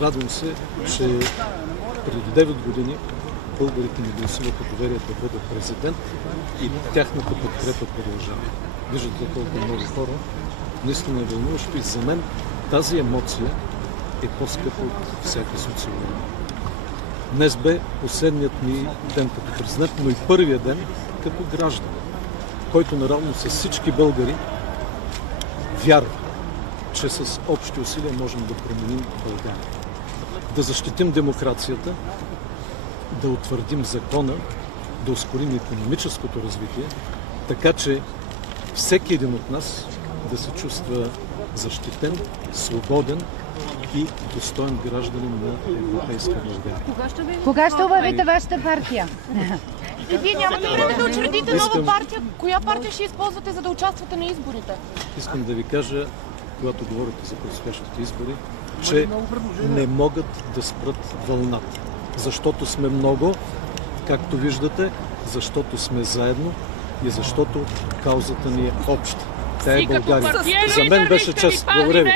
Радвам се, че преди 9 години българите ми гласуваха доверие да бъда президент и тяхната подкрепа продължава. Виждате колко много хора. Наистина е вълнуващо и за мен тази емоция е по-скъпа от всяка социология. Днес бе последният ми ден като президент, но и първия ден като граждан, който наравно с всички българи вярва, че с общи усилия можем да променим България. Да защитим демокрацията, да утвърдим закона, да ускорим икономическото развитие, така че всеки един от нас да се чувства защитен, свободен и достоен гражданин на европейска България. Кога ще обявите вашата партия? И вие нямате време да учредите нова партия. Коя партия ще използвате, за да участвате на изборите? Искам да ви кажа, когато говорите за предстоящите избори, че не могат да спрат вълната. Защото сме много, както виждате, защото сме заедно и защото каузата ни е обща. Тя е България. За мен беше чест. Благодаря ви.